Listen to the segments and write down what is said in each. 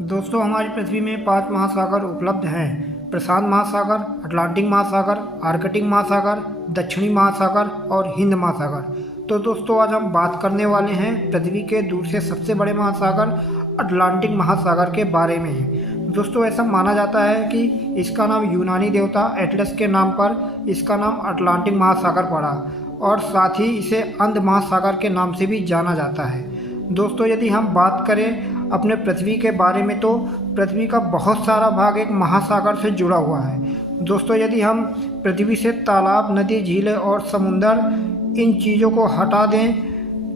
दोस्तों हमारी पृथ्वी में 5 महासागर उपलब्ध हैं। प्रशांत महासागर, अटलांटिक महासागर, आर्कटिक महासागर, दक्षिणी महासागर और हिंद महासागर। तो दोस्तों आज हम बात करने वाले हैं पृथ्वी के दूसरे सबसे बड़े महासागर अटलांटिक महासागर के बारे में। दोस्तों ऐसा माना जाता है कि इसका नाम यूनानी देवता एटलस के नाम पर इसका नाम अटलांटिक महासागर पड़ा और साथ ही इसे अंध महासागर के नाम से भी जाना जाता है। दोस्तों यदि हम बात करें अपने पृथ्वी के बारे में तो पृथ्वी का बहुत सारा भाग एक महासागर से जुड़ा हुआ है। दोस्तों यदि हम पृथ्वी से तालाब, नदी, झीलें और समुंदर इन चीज़ों को हटा दें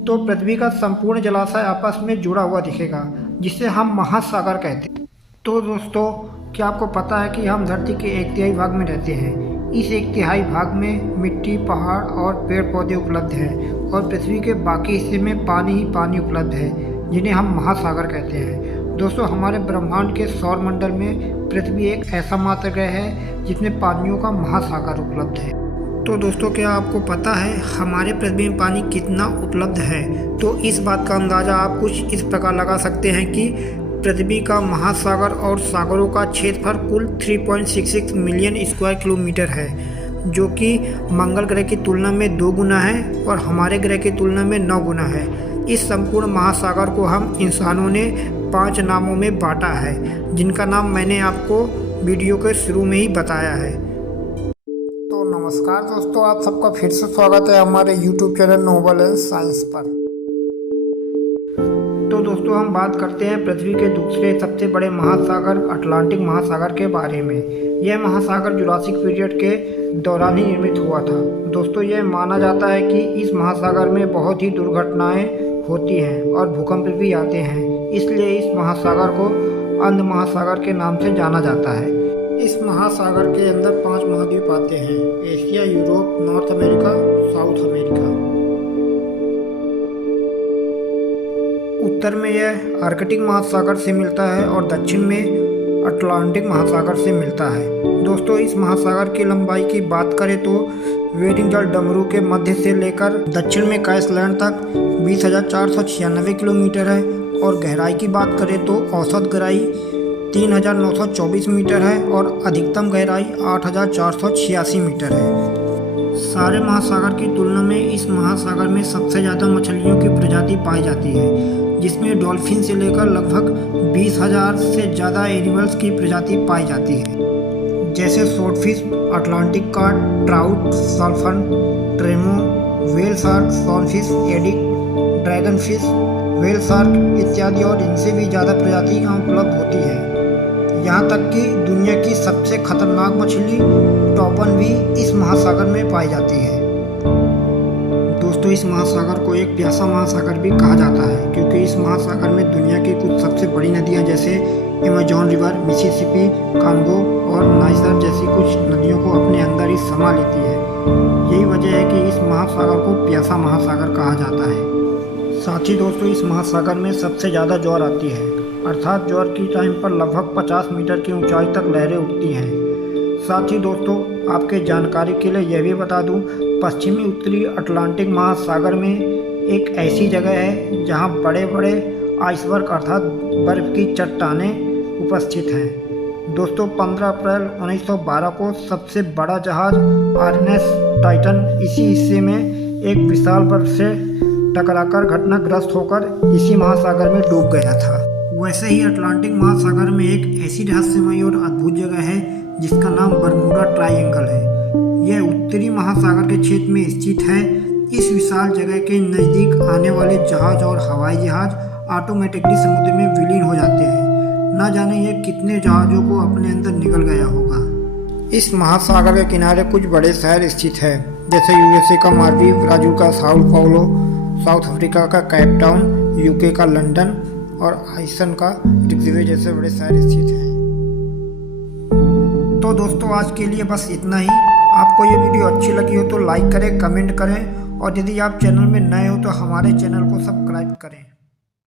तो पृथ्वी का संपूर्ण जलाशय आपस में जुड़ा हुआ दिखेगा, जिसे हम महासागर कहते हैं। तो दोस्तों क्या आपको पता है कि हम धरती के 1/3 भाग में रहते हैं। इस 1/3 भाग में मिट्टी, पहाड़ और पेड़ पौधे उपलब्ध हैं और पृथ्वी के बाकी हिस्से में पानी ही पानी उपलब्ध है, जिन्हें हम महासागर कहते हैं। दोस्तों हमारे ब्रह्मांड के सौर मंडल में पृथ्वी एक ऐसा मात्र ग्रह है जिसमें पानियों का महासागर उपलब्ध है। तो दोस्तों क्या आपको पता है हमारे पृथ्वी में पानी कितना उपलब्ध है? तो इस बात का अंदाज़ा आप कुछ इस प्रकार लगा सकते हैं कि पृथ्वी का महासागर और सागरों का क्षेत्रफल कुल 3.66 मिलियन स्क्वायर किलोमीटर है, जो कि मंगल ग्रह की तुलना में 2 गुना है और हमारे ग्रह की तुलना में 9 गुना है। इस संपूर्ण महासागर को हम इंसानों ने 5 नामों में बांटा है, जिनका नाम मैंने आपको वीडियो के शुरू में ही बताया है। तो नमस्कार दोस्तों, आप सबका फिर से स्वागत है हमारे YouTube channel noble and science पर। तो दोस्तों हम बात करते हैं पृथ्वी के दूसरे सबसे बड़े महासागर अटलांटिक महासागर के बारे में। यह महासागर जुरासिक पीरियड के दौरान ही निर्मित हुआ था। दोस्तों यह माना जाता है कि इस महासागर में बहुत ही दुर्घटनाएं होती हैं और भूकंप भी आते हैं, इसलिए इस महासागर को अंध महासागर के नाम से जाना जाता है। इस महासागर के अंदर 5 महाद्वीप आते हैं: Asia, Europe, North America, South America. उत्तर में यह आर्कटिक महासागर से मिलता है और दक्षिण में अटलांटिक महासागर से मिलता है। दोस्तों इस महासागर की लंबाई की बात करें तो वेरिंजल डमरू के मध्य से लेकर दक्षिण में कैसलैंड तक 20,496 किलोमीटर है और गहराई की बात करें तो औसत गहराई 3,924 मीटर है और अधिकतम गहराई 8,486 मीटर है। सारे महासागर की तुलना में इस महासागर में सबसे ज़्यादा मछलियों की प्रजाति पाई जाती है, जिसमें डॉल्फिन से लेकर लगभग 20,000 से ज़्यादा एनिमल्स की प्रजाति पाई जाती है, जैसे स्वॉर्डफिश, अटलांटिक कार्प, ट्राउट, सल्फन, ट्रेमो, व्हेल शार्क, सॉनफिश, एडिक, ड्रैगन फिश, व्हेल शार्क इत्यादि और इनसे भी ज़्यादा प्रजाति यहाँ उपलब्ध होती है। यहाँ तक कि दुनिया की सबसे खतरनाक मछली टॉपन भी इस महासागर में पाई जाती है। दोस्तों इस महासागर को एक प्यासा महासागर भी कहा जाता है, क्योंकि इस महासागर में दुनिया की कुछ सबसे बड़ी नदियाँ जैसे अमेज़न रिवर, मिसिसिपी, कांगो और नाइजर जैसी कुछ नदियों को अपने अंदर ही समा लेती है। यही वजह है कि इस महासागर को प्यासा महासागर कहा जाता है। साथ ही दोस्तों इस महासागर में सबसे ज़्यादा ज्वार आती है, अर्थात ज्वार की टाइम पर लगभग 50 मीटर की ऊंचाई तक लहरें उठती हैं। साथ ही दोस्तों आपके जानकारी के लिए यह भी बता दूं, पश्चिमी उत्तरी अटलांटिक महासागर में एक ऐसी जगह है जहां बड़े बड़े आइसबर्ग अर्थात बर्फ़ की चट्टानें उपस्थित हैं। दोस्तों 15 अप्रैल 1912 को सबसे बड़ा जहाज़ आरएनएस टाइटन इसी हिस्से में एक विशाल बर्फ से टकराकर घटनाग्रस्त होकर इसी महासागर में डूब गया था। वैसे ही अटलांटिक महासागर में एक ऐसी रहस्यमयी और अद्भुत जगह है जिसका नाम बरमूडा ट्रायंगल है। यह उत्तरी महासागर के क्षेत्र में स्थित है। इस विशाल जगह के नज़दीक आने वाले जहाज और हवाई जहाज ऑटोमेटिकली समुद्र में विलीन हो जाते हैं। न जाने यह कितने जहाज़ों को अपने अंदर निगल गया होगा। इस महासागर के किनारे कुछ बड़े शहर स्थित है, जैसे यूएसए का मालदीव, ब्राज़ील का साओ पाउलो, साउथ अफ्रीका का केप टाउन, यूके का लंदन और आइसलैंड का रिक्विजिक जैसे बड़े शहर स्थित हैं। तो दोस्तों आज के लिए बस इतना ही। आपको ये वीडियो अच्छी लगी हो तो लाइक करें, कमेंट करें और यदि आप चैनल में नए हो तो हमारे चैनल को सब्सक्राइब करें।